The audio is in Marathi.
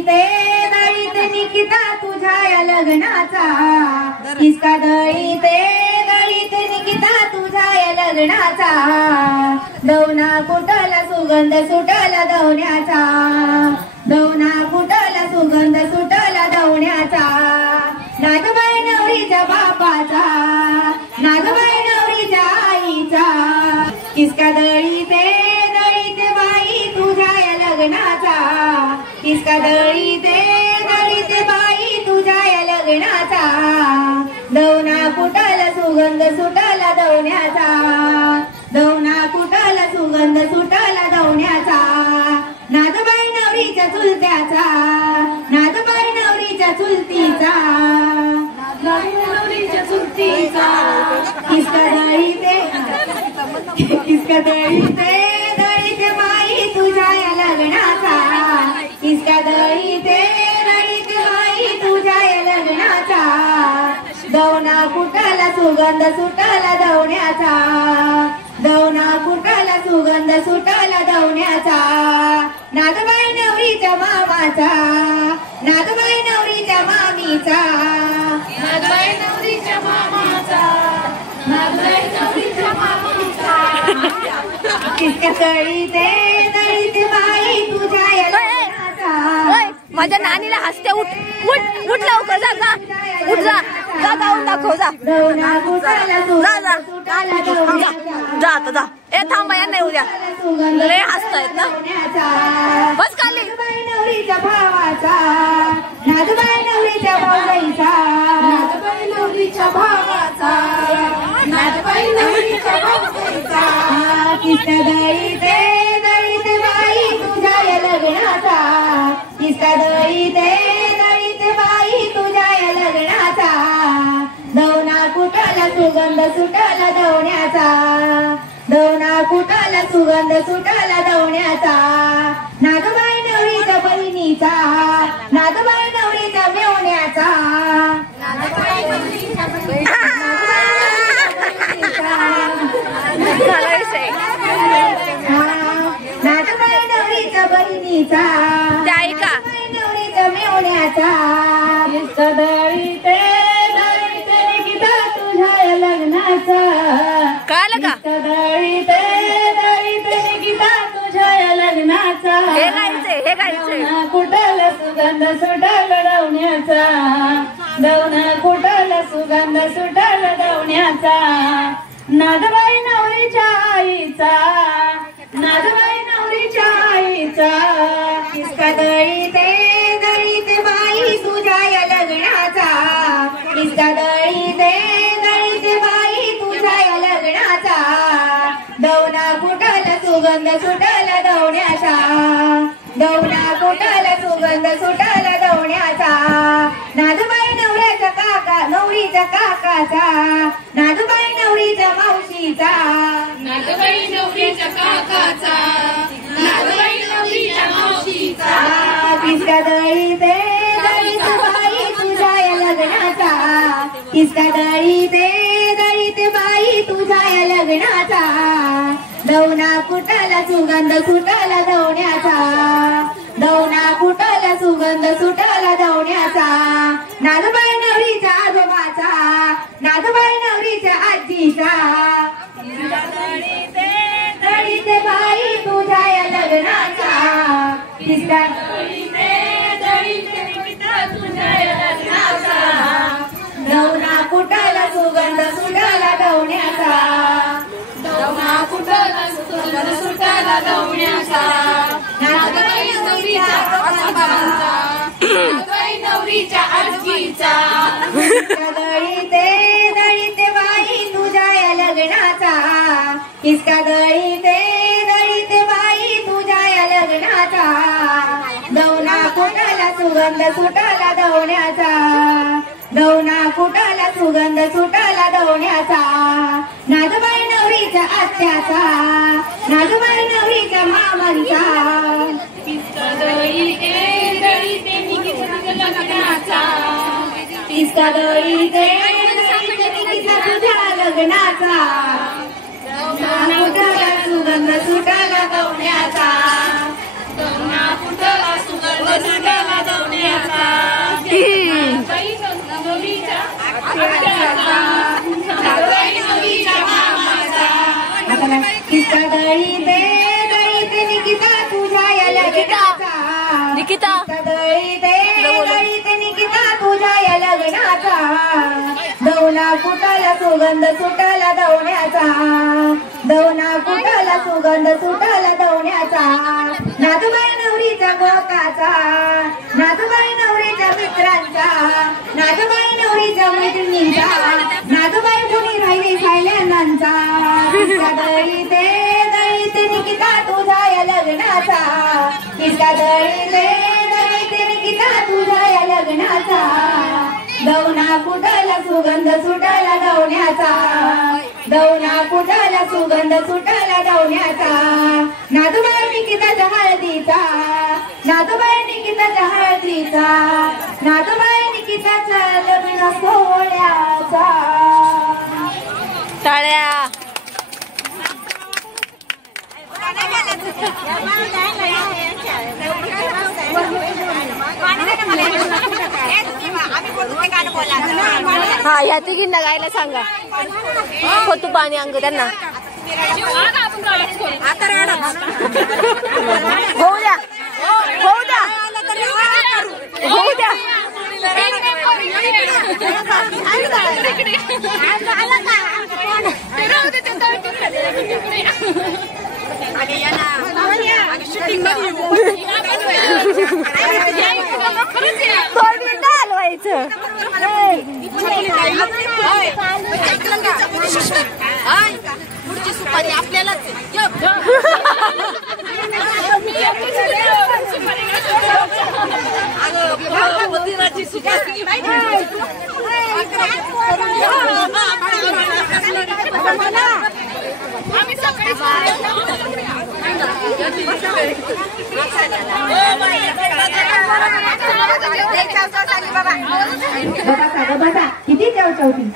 दळीत निकिता तुझ्या या लग्नाचा किसका दळीत निकिता तुझ्या या लग्नाचा दवना कुटला सुगंध सुटला दवण्याचा दवना कुटला सुगंध सुटला दवण्याचा नागबाई नवरीच्या बापाचा नागबाई नवरीच्या आईचा किसका दळीत बाई तुझ्या या लग्नाचा किसका दळीत बाई तुझ्या या लग्नाचा दवना कुटला सुगंध सुटला दवण्याचा दवना कुटला सुगंध सुटला दवण्याचा नागबाई नवरीच्या चुलत्याचा नागबाई नवरीच्या चुलतीचा नवरीच्या चुलतीचा किसका दळीत बाई तुझ्या या लग्नाचा किसका दळीत बाई तुझ्या या लग्नाचा दवना कुटला सुगंध सुटला दवण्याचा दवना कुटला सुगंध सुटला दवण्याचा नागबाई नवरीच्या मामाचा नागबाई नवरीच्या मामीचा नागबाई नवरीच्या मामाचा नागबाई नवरीच्या मामीचा किसका दळीत बाई तुझ्या या लग्नाचा माझ्या नानीला हसते उठ उठ उठ लवकर जा जा उठ जा जा जाऊन दाखव जा जा आता जा ए थांब या नाही उद्या लय हसतायत ना बस खाली नवरीच्या भावाचा नागबाई नवरीच्या भाऊजाईचा नागबाई नवरीच्या भावाचा नागबाई नवरीच्या भाऊजाईचा किसका दळीत बाई तुझ्या या लग्नाचा किसका दळीत बाई तुझ्या या लग्नाचा दवना कुटला सुगंध सुटला दवण्याचा दवना कुटला सुगंध सुटला दवण्याचा नागबाई नवरीच्या बहिणीचा नागबाई नवरीच्या मेवण्याचा नागबाई नवरीच्या बहिणीचा नवरीच्या मेवण्याचा किसका दळीत निकिता तुझ्या या लग्नाचा कळलं का किसका दळीत निकिता तुझ्या या लग्नाचा हे गायचंय कुटला सुगंध सुटला दवण्याचा दवना कुटला सुगंध सुटला दवण्याचा नागबाई नवरीच्या आईचा नागबाई नवरीच्या आईचा किसका दळीत बाई तुझ्या या लग्नाचा किसका दळीत बाई तुझ्या या लग्नाचा दवना कुटला सुगंध सुटला दवण्याचा दवना कुटला सुगंध सुटला दवण्याचा नागबाई नवऱ्याच्या काका नवरीच्या काकाचा नागबाई नवरीच्या मावशीचा नागबाई नवरीच्या काकाचा नागबाई नवरीच्या मावशीचा किसका दळीत बाई तुझ्या या लग्नाचा किसका दळीत बाई तुझ्या या लग्नाचा दवना कुटला सुगंध सुटला दवण्याचा दवना कुटला सुगंध सुटला दवण्याचा नागबाई नवरीच्या आजोबाचा नागबाई नवरीच्या आजीचा दळीत बाई तुझ्या या लग्नाचा किसका तुझ्या या लग्नाचा दवना कुटला सुगंध सुटला दवण्याचा दवना कुटला सुगंध सुटला दवण्याचा नागबाई नवरीच्या आजोबाचा नागबाई नवरीच्या आजीचा दळीत बाई तुझ्या या लग्नाचा किसका दळीत बाई तुझ्या या लग्नाचा दवना कुटला सुगंध सुटला दवण्याचा दवना कुटला सुगंध सुटला दवण्याचा नागबाई नवरीच्या आत्याचा नागबाई नवरीच्या मामांचा किसका दळीत किसका दळीत तुझ्या लग्नाचा सुगंध सुटला दवण्याचा सुगंध सुटला भावाचा जावई नवरीच्या मामाचा आता किस्सा दळीते दळीते निकिता तुझ्या या लग्नाचा निकिता दळीते दळीते निकिता तुझ्या या लग्नाचा दौना कुटाला सुगंध सुटाला दवण्याचा दौना कुटाला सुगंध सुटाला दवण्याचा नातूबाई नवरीच्या गोकाचा नातूबाई नवरीच्या मित्रांचा नातूबाई नवरीच्या मैत्रिणींचा नातूबाई कुणी राहिली सायल्यांचा दळीते दळीते निकिता तुझा या लग्नाचा किस्सा दळीते दळीते निकिता तुझा या लग्नाचा दौना कुटाला सुगंध सुटाला दवण्याचा दौना कुटाला सुगंध सुटाला दवण्याचा नातूबाई निकिताच्या हळदीचा नातूबाई निकिताच्या हळदीचा नातूबाई निकिताच्या लग्न सोहळ्याचा टाळ्या हा ह्या तिघींना गायला सांगा तू पाणी अंग त्यांना होऊ द्या होऊ द्या होऊ द्या हलवायचं पुढची सुपारी आपल्यालाच आम्ही सकाळी बसा किती चवचवती